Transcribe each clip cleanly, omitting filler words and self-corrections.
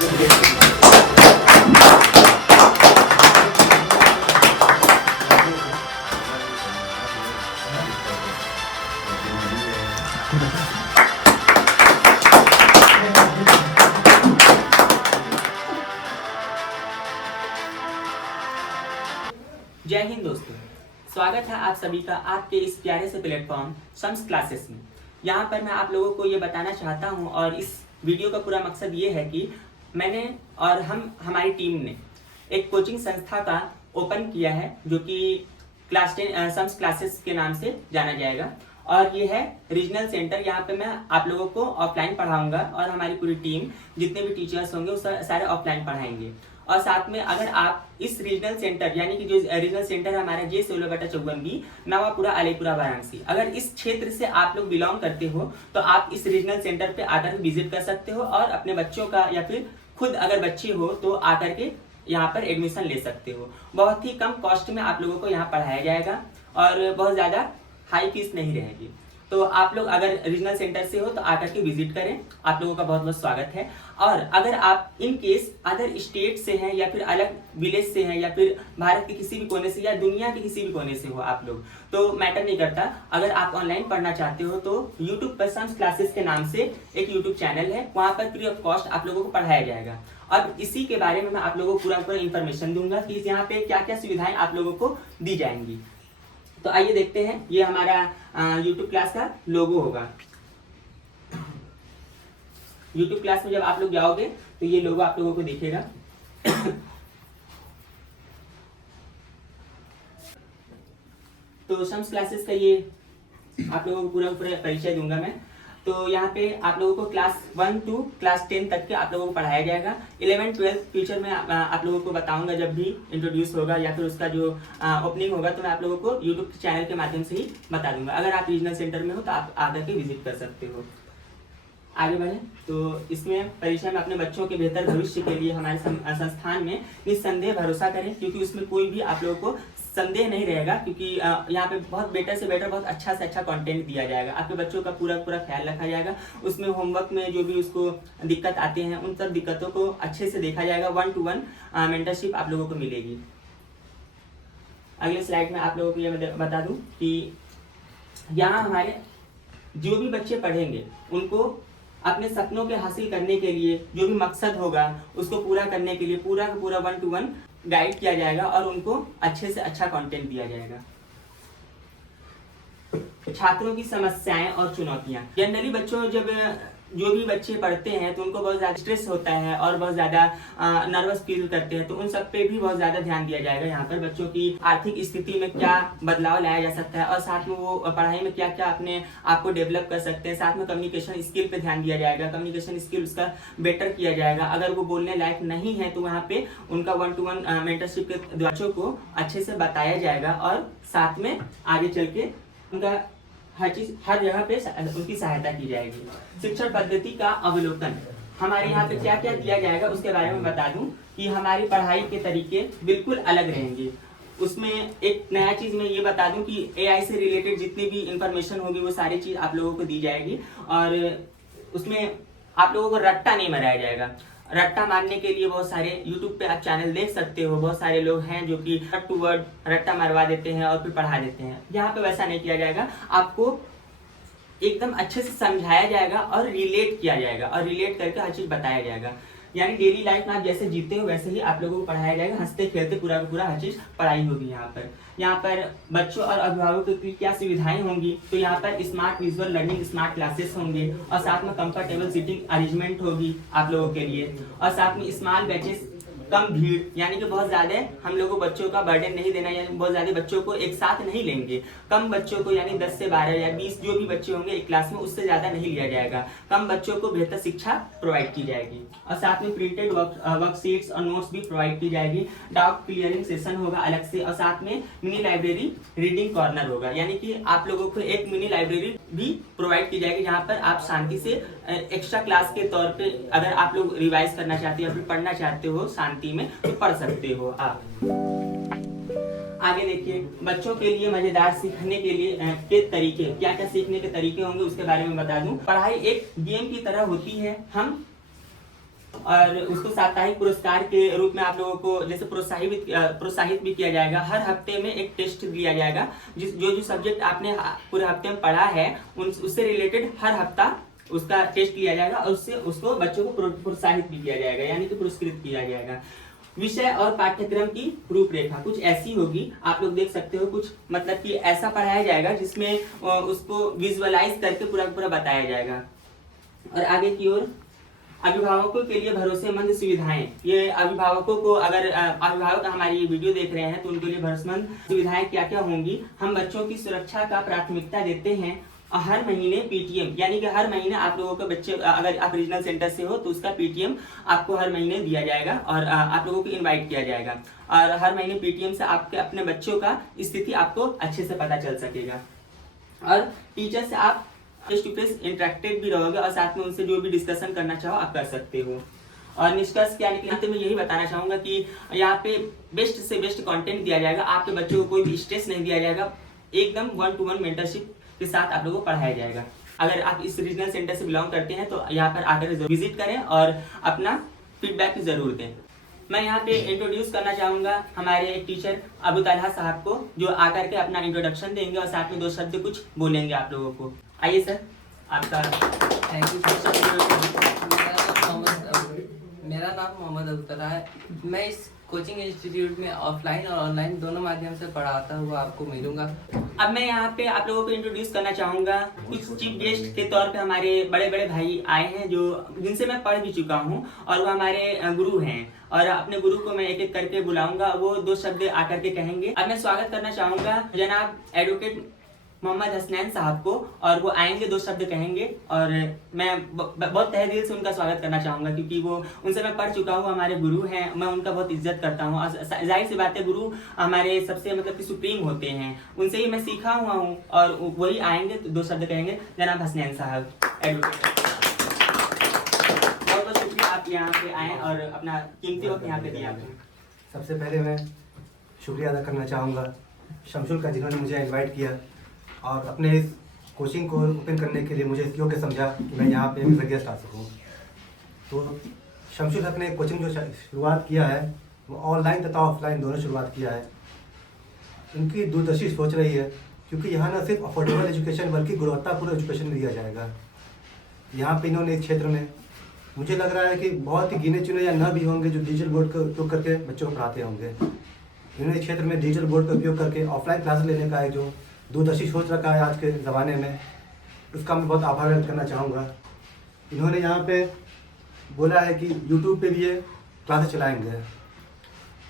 जय हिंद दोस्तों, स्वागत है आप सभी का आपके इस प्यारे से प्लेटफॉर्म शम्स क्लासेस में। यहाँ पर मैं आप लोगों को ये बताना चाहता हूँ और इस वीडियो का पूरा मकसद ये है कि मैंने और हमारी टीम ने एक कोचिंग संस्था का ओपन किया है जो कि क्लास 10 शम्स क्लासेस के नाम से जाना जाएगा। और ये है रीजनल सेंटर। यहाँ पे मैं आप लोगों को ऑफलाइन पढ़ाऊंगा और हमारी पूरी टीम जितने भी टीचर्स होंगे वो सारे ऑफलाइन पढ़ाएंगे। और साथ में अगर आप इस रीजनल सेंटर यानी कि जो रीजनल सेंटर है हमारा J 16/54B नवापुरा अलीपुरा वाराणसी, अगर इस क्षेत्र से आप लोग बिलोंग करते हो तो आप इस रीजनल सेंटर पे आकर विजिट कर सकते हो और अपने बच्चों का या फिर खुद अगर बच्चे हो तो आकर के यहाँ पर एडमिशन ले सकते हो। बहुत ही कम कॉस्ट में आप लोगों को यहाँ पढ़ाया जाएगा और बहुत ज़्यादा हाई फीस नहीं रहेगी। तो आप लोग अगर रीजनल सेंटर से हो तो आकर के विजिट करें। आप लोगों का बहुत बहुत स्वागत है। और अगर आप इन केस अदर स्टेट से हैं या फिर अलग विलेज से हैं या फिर भारत के किसी भी कोने से या दुनिया के किसी भी कोने से हो आप लोग, तो मैटर नहीं करता। अगर आप ऑनलाइन पढ़ना चाहते हो तो यूट्यूब पर शम्स क्लासेस के नाम से एक यूट्यूब चैनल है, वहाँ पर फ्री ऑफ कॉस्ट आप लोगों को पढ़ाया जाएगा। अब इसी के बारे में मैं आप लोगों को पूरा इन्फॉर्मेशन दूंगा कि यहाँ पे क्या क्या सुविधाएं आप लोगों को दी जाएंगी। तो आइए देखते हैं। ये हमारा YouTube क्लास का लोगो होगा। YouTube क्लास में जब आप लोग जाओगे तो ये लोगो आप लोगों को दिखेगा। तो शम्स क्लासेस का ये आप लोगों को पूरा परिचय दूंगा मैं। तो यहाँ पे आप लोगों को क्लास 1 to क्लास 10 तक के आप लोगों को पढ़ाया जाएगा। 11 12 फ्यूचर में आप लोगों को बताऊंगा जब भी इंट्रोड्यूस होगा या फिर उसका जो ओपनिंग होगा तो मैं आप लोगों को यूट्यूब चैनल के माध्यम से ही बता दूंगा। अगर आप रीजनल सेंटर में हो तो आप आकर के विजिट कर सकते हो। आगे बढ़े तो इसमें परिचय में अपने बच्चों के बेहतर भविष्य के लिए हमारे संस्थान में निस्संदेह भरोसा करें, क्योंकि उसमें कोई भी आप लोगों को संदेह नहीं रहेगा, क्योंकि यहाँ पे बहुत बेटर से बेटर बहुत अच्छा से अच्छा कंटेंट दिया जाएगा। आपके बच्चों का पूरा ख्याल रखा जाएगा। उसमें होमवर्क में जो भी उसको दिक्कत आते हैं उन सब दिक्कतों को अच्छे से देखा जाएगा। 1-to-1 मेंटरशिप आप लोगों को मिलेगी। अगले स्लाइड में आप लोगों को ये बता दूं कि यहाँ हमारे जो भी बच्चे पढ़ेंगे उनको अपने सपनों के हासिल करने के लिए जो भी मकसद होगा उसको पूरा करने के लिए पूरा 1-to-1 गाइड किया जाएगा और उनको अच्छे से अच्छा कंटेंट दिया जाएगा। छात्रों की समस्याएं और चुनौतियां। जनरली बच्चों जब जो भी बच्चे पढ़ते हैं तो उनको बहुत ज़्यादा स्ट्रेस होता है और बहुत ज़्यादा नर्वस फील करते हैं, तो उन सब पे भी बहुत ज़्यादा ध्यान दिया जाएगा। यहाँ पर बच्चों की आर्थिक स्थिति में क्या बदलाव लाया जा सकता है और साथ में वो पढ़ाई में क्या क्या अपने आप को डेवलप कर सकते हैं। साथ में कम्युनिकेशन स्किल पे ध्यान दिया जाएगा। कम्युनिकेशन स्किल उसका बेटर किया जाएगा। अगर वो बोलने लायक नहीं है तो वहाँ पे उनका 1-to-1 मेंटरशिप के बच्चों को अच्छे से बताया जाएगा और साथ में आगे चल के उनका हर चीज हर जगह पे उनकी सहायता की जाएगी। शिक्षण पद्धति का अवलोकन। हमारे यहाँ पे क्या क्या दिया जाएगा उसके बारे में बता दूं कि हमारी पढ़ाई के तरीके बिल्कुल अलग रहेंगे। उसमें एक नया चीज मैं ये बता दूं कि AI से रिलेटेड जितनी भी इंफॉर्मेशन होगी वो सारी चीज आप लोगों को दी जाएगी और उसमें आप लोगों को रट्टा नहीं मराया जाएगा। रट्टा मारने के लिए बहुत सारे YouTube पे आप चैनल देख सकते हो। बहुत सारे लोग हैं जो कि वर्ड टू वर्ड रट्टा मरवा देते हैं और फिर पढ़ा देते हैं। यहाँ पे वैसा नहीं किया जाएगा। आपको एकदम अच्छे से समझाया जाएगा और रिलेट किया जाएगा और रिलेट करके हर चीज बताया जाएगा। यानी डेली लाइफ में आप जैसे जीते हो वैसे ही आप लोगों को पढ़ाया जाएगा। हंसते खेलते पूरा हर चीज पढ़ाई होगी। यहाँ पर बच्चों और अभिभावकों की क्या सुविधाएं होंगी, तो यहाँ पर smart visual learning smart classes होंगे और साथ में कंफर्टेबल सीटिंग अरेंजमेंट होगी आप लोगों के लिए और साथ में स्मॉल बैचेस, कम भीड़, यानी कि बहुत ज्यादा हम लोगों को बच्चों का बर्डन नहीं देना, यानी बहुत ज्यादा बच्चों को एक साथ नहीं लेंगे। कम बच्चों को यानी 10 से 12 या 20 जो भी बच्चे होंगे एक क्लास में उससे ज्यादा नहीं लिया जाएगा। कम बच्चों को बेहतर शिक्षा प्रोवाइड की जाएगी और साथ में प्रिंटेड वर्कशीट्स और नोट्स भी प्रोवाइड की जाएगी। डाउट क्लियरिंग सेशन होगा अलग से और साथ में मिनी लाइब्रेरी रीडिंग कॉर्नर होगा, यानी कि आप लोगों को एक मिनी लाइब्रेरी भी प्रोवाइड की जाएगी जहाँ पर आप शांति से एक्स्ट्रा क्लास के तौर पे अगर आप लोग रिवाइज करना चाहते हो या फिर पढ़ना चाहते हो शांति में तो पढ़ सकते हो आप। आगे देखिए, बच्चों के लिए मजेदार सीखने के लिए के तरीके, क्या क्या सीखने के तरीके होंगे उसके बारे में बता दूं। पढ़ाई एक गेम की तरह होती है। हम और उसको साप्ताहिक पुरस्कार के रूप में आप लोगों को जैसे प्रोत्साहित भी किया जाएगा। हर हफ्ते में एक टेस्ट दिया जाएगा, जो सब्जेक्ट आपने पूरे हफ्ते में पढ़ा है उससे रिलेटेड हर हफ्ता उसका टेस्ट लिया जाएगा और उससे उसको बच्चों को प्रोत्साहित भी किया जाएगा, यानी कि पुरस्कृत किया जाएगा। विषय और पाठ्यक्रम की रूपरेखा कुछ ऐसी होगी, आप लोग देख सकते हो, कुछ मतलब कि ऐसा पढ़ाया जाएगा जिसमें उसको विजुअलाइज करके पूरा बताया जाएगा। और आगे की ओर अभिभावकों के लिए भरोसेमंद सुविधाएं। ये अभिभावकों को, अगर अभिभावक हमारी ये वीडियो देख रहे हैं तो उनके लिए भरोसेमंद सुविधाएं क्या क्या होंगी। हम बच्चों की सुरक्षा का प्राथमिकता देते हैं। हर महीने पीटीएम, यानी कि हर महीने आप लोगों के बच्चे, अगर आप रीजनल सेंटर से हो तो उसका पीटीएम आपको हर महीने दिया जाएगा और आप लोगों को इनवाइट किया जाएगा। और हर महीने पीटीएम से आपके अपने बच्चों का स्थिति आपको अच्छे से पता चल सकेगा। और टीचर से आप फेस टू फेस इंटरेक्टेड भी रहोगे और साथ में उनसे जो भी डिस्कशन करना चाहो आप कर सकते हो। और निष्कर्ष क्या निकला, तो मैं यही बताना चाहूंगा कि यहाँ पे बेस्ट से बेस्ट कंटेंट दिया जाएगा। आपके बच्चों को कोई भी स्ट्रेस नहीं दिया जाएगा, एकदम 1-to-1 मेंटरशिप के साथ आप लोगों को पढ़ाया जाएगा। अगर आप इस रीजनल सेंटर से बिलोंग करते हैं तो यहाँ पर आकर विजिट करें और अपना फीडबैक जरूर दें। मैं यहाँ पे इंट्रोड्यूस करना चाहूँगा हमारे टीचर अबू तलहा साहब को, जो आकर के अपना इंट्रोडक्शन देंगे और साथ में 2 शब्द कुछ बोलेंगे आप लोगों को। आइए सर, आपका। Thank you. मेरा नाम मोहम्मद अबू तलहा है। मैं इस कोचिंग इंस्टीट्यूट में ऑफलाइन और ऑनलाइन दोनों माध्यम से पढ़ाता हुआ आपको मिलूंगा। अब मैं यहाँ पे आप लोगों को इंट्रोड्यूस करना चाहूँगा कुछ चीफ गेस्ट के तौर पे हमारे बड़े बड़े भाई आए हैं, जो जिनसे मैं पढ़ भी चुका हूँ और वो हमारे गुरु हैं। और अपने गुरु को मैं एक एक करके बुलाऊंगा, वो 2 शब्द आकर के कहेंगे। अब मैं स्वागत करना चाहूँगा जनाब एडवोकेट मोहम्मद हसनैन साहब को, और वो आएंगे 2 शब्द कहेंगे। और मैं बहुत तहे दिल से उनका स्वागत करना चाहूँगा, क्योंकि वो उनसे मैं पढ़ चुका हूँ, हमारे गुरु हैं, मैं उनका बहुत इज्जत करता हूँ। और जाहिर सी बात है, गुरु हमारे सबसे मतलब कि सुप्रीम होते हैं, उनसे ही मैं सीखा हुआ हूँ। और वही आएंगे तो 2 शब्द कहेंगे, जनाब हसनैन साहब एडवोकेट। बहुत बहुत शुक्रिया आप यहाँ पे आए और अपना कीमती वक्त यहाँ पे दिया आपने। सबसे पहले मैं शुक्रिया अदा करना चाहूँगा शमशुल का, जिन्होंने मुझे इनवाइट किया और अपने इस कोचिंग को ओपन करने के लिए मुझे इस योग्य समझा कि मैं यहाँ पे एज गेस्ट आ सकूँ। तो शमशुल हक ने कोचिंग जो शुरुआत किया है वो ऑनलाइन तथा ऑफलाइन दोनों शुरुआत किया है। इनकी दूरदर्शी सोच रही है, क्योंकि यहाँ न सिर्फ अफोर्डेबल एजुकेशन बल्कि गुणवत्तापूर्ण एजुकेशन दिया जाएगा। यहाँ पे इन्होंने इस क्षेत्र में, मुझे लग रहा है कि बहुत ही गिने चुने या न भी होंगे जो डिजिटल बोर्ड का उपयोग करके बच्चों को पढ़ाते होंगे। इन्होंने इस क्षेत्र में डिजिटल बोर्ड का उपयोग करके ऑफलाइन क्लास लेने का है जो दूरदर्शी सोच रखा है आज के ज़माने में, उसका मैं बहुत आभार व्यक्त करना चाहूँगा। इन्होंने यहाँ पे बोला है कि YouTube पे भी ये क्लासेस चलाएंगे,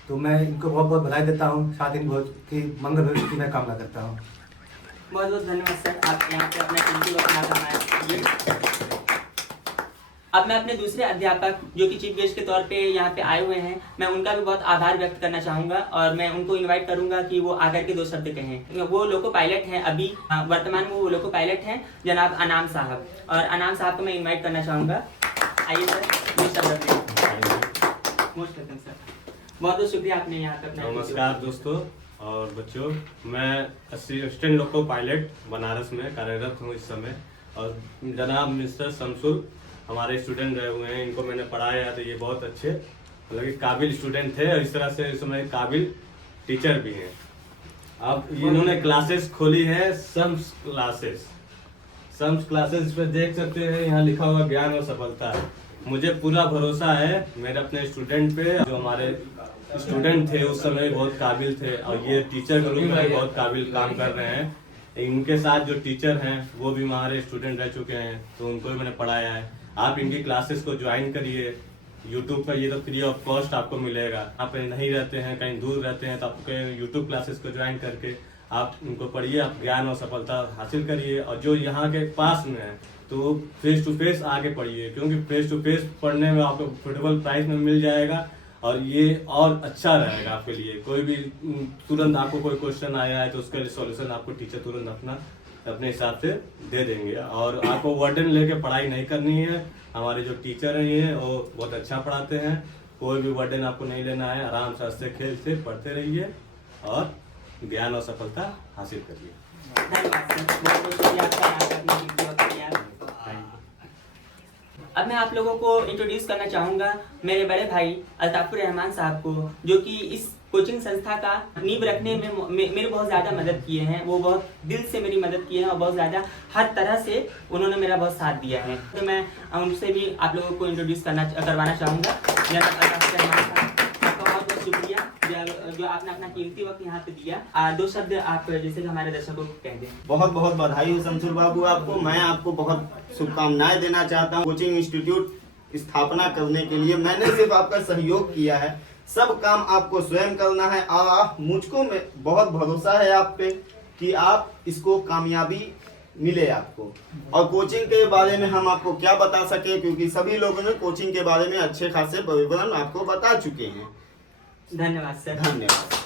तो मैं इनको बहुत बहुत बधाई देता हूँ, साथ ही बहुत की मंगल भविष्य की मैं कामना करता हूँ। बहुत बहुत धन्यवाद सर, आप यहाँ पे अपना कीमती वक्त हमारा। अब मैं अपने दूसरे अध्यापक जो कि चीफ गेस्ट के तौर पे यहाँ पे आए हुए हैं, मैं उनका भी बहुत आभार व्यक्त करना चाहूँगा और मैं उनको इनवाइट करूँगा कि वो आकर के 2 शब्द कहें। वो लोको पायलट हैं, अभी वर्तमान में वो लोको पायलट हैं, जनाब अनाम साहब। और अनाम साहब को मैं इन्वाइट करना चाहूँगा। आइए सर, 2 शब्द मोस्ट वेलकम सर। बहुत बहुत शुक्रिया आपने यहाँ पे अपना। नमस्कार दोस्तों और बच्चों, मैं असिस्टेंट लोको पायलट बनारस में कार्यरत हूँ इस समय। और जनाब मिस्टर शमशुल हमारे स्टूडेंट रहे हुए हैं, इनको मैंने पढ़ाया है, तो ये बहुत अच्छे मतलब कि काबिल स्टूडेंट थे और इस तरह से इस समय काबिल टीचर भी हैं। अब इन्होंने क्लासेस खोली है, सम्स क्लासेस। सम्स क्लासेस पे देख सकते हैं यहाँ लिखा हुआ ज्ञान और सफलता। मुझे पूरा भरोसा है मेरे अपने स्टूडेंट पे, जो हमारे स्टूडेंट थे उस समय बहुत काबिल थे और ये टीचर के रूप में बहुत काबिल काम कर रहे हैं। इनके साथ जो टीचर हैं वो भी हमारे स्टूडेंट रह चुके हैं, तो उनको भी मैंने पढ़ाया है। आप इनकी क्लासेस को ज्वाइन करिए, यूट्यूब पर ये तो फ्री ऑफ कॉस्ट आपको मिलेगा। आप नहीं रहते हैं, कहीं दूर रहते हैं, तो आपको यूट्यूब क्लासेस को ज्वाइन करके आप इनको पढ़िए, आप ज्ञान और सफलता हासिल करिए। और जो यहाँ के पास में है तो फेस टू फेस आगे पढ़िए, क्योंकि फेस टू फेस पढ़ने में आपको अफोर्डेबल प्राइस में मिल जाएगा और ये और अच्छा रहेगा आपके लिए। कोई भी तुरंत आपको कोई क्वेश्चन आया है तो उसके लिए सॉल्यूशन आपको टीचर तुरंत अपने हिसाब से दे देंगे। और आपको वर्डन लेके पढ़ाई नहीं करनी है, हमारे जो टीचर हैं ये वो बहुत अच्छा पढ़ाते हैं। कोई भी वर्डन आपको नहीं लेना है, आराम से हंसते खेलते पढ़ते रहिए और ज्ञान और सफलता हासिल करिए। धन्यवाद सर, बहुत बहुत शुक्रिया आपका। अब मैं आप लोगों को इंट्रोड्यूस करना चाहूँगा मेरे बड़े भाई अल्ताफुर रहमान साहब को, जो कि इस कोचिंग संस्था का नींव रखने में मेरे बहुत ज़्यादा मदद किए हैं। वो बहुत दिल से मेरी मदद किए हैं और बहुत ज़्यादा हर तरह से उन्होंने मेरा बहुत साथ दिया है। तो मैं उनसे भी आप लोगों को इंट्रोड्यूस करवाना चाहूँगा। मेरा अल्ताफुर रहमान साहब, आपका बहुत बहुत शुक्रिया जो आपने अपना कीमती वक्त यहाँ पे दिया। 2 शब्द आप जैसे कि हमारे दर्शकों को कह दें। बहुत बहुत बधाई हो शमशुल बाबू आपको। मैं आपको बहुत शुभकामनाएं देना चाहता हूँ। कोचिंग इंस्टीट्यूट स्थापना करने के लिए मैंने सिर्फ आपका सहयोग किया है, सब काम आपको स्वयं करना है और आप मुझको में बहुत भरोसा है आप पे कि आप इसको कामयाबी मिले आपको। और कोचिंग के बारे में हम आपको क्या बता सके, क्योंकि सभी लोगों ने कोचिंग के बारे में अच्छे खासे विवरण आपको बता चुके हैं। धन्यवाद सर। धन्यवाद।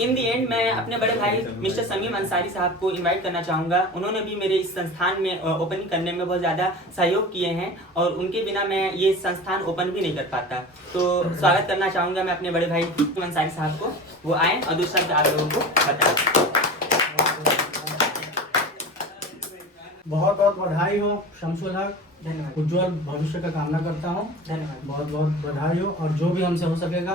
इन दी एंड मैं अपने बड़े भाई मिस्टर समीम अंसारी साहब को इनवाइट करना चाहूँगा। उन्होंने भी मेरे इस संस्थान में ओपनिंग करने में बहुत ज़्यादा सहयोग किए हैं और उनके बिना मैं ये संस्थान ओपन भी नहीं कर पाता। तो स्वागत करना चाहूँगा मैं अपने बड़े भाई अंसारी साहब को, वो आए और दूसरा शब्द आप लोगों को बताएं। बहुत बहुत बधाई हो शमशुल हक। धन्यवाद। उज्जवल भविष्य का कामना करता हूँ। धन्यवाद। बहुत बहुत बधाई हो और जो भी हमसे हो सकेगा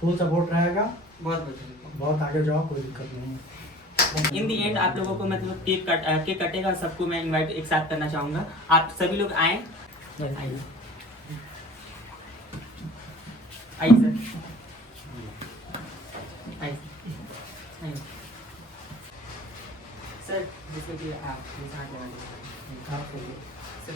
फुल सपोर्ट रहेगा। बहुत बहुत बहुत आगे जाओ, कोई दिक्कत नहीं है। इन दी एंड आप लोगों को मतलब केक कटेगा, सबको मैं इनवाइट एक साथ करना चाहूँगा। आप सभी लोग आए, आइए आइए सर, आइए आइए सर, जिसमें कि आप ये साथ लगा दीजिए। आप सर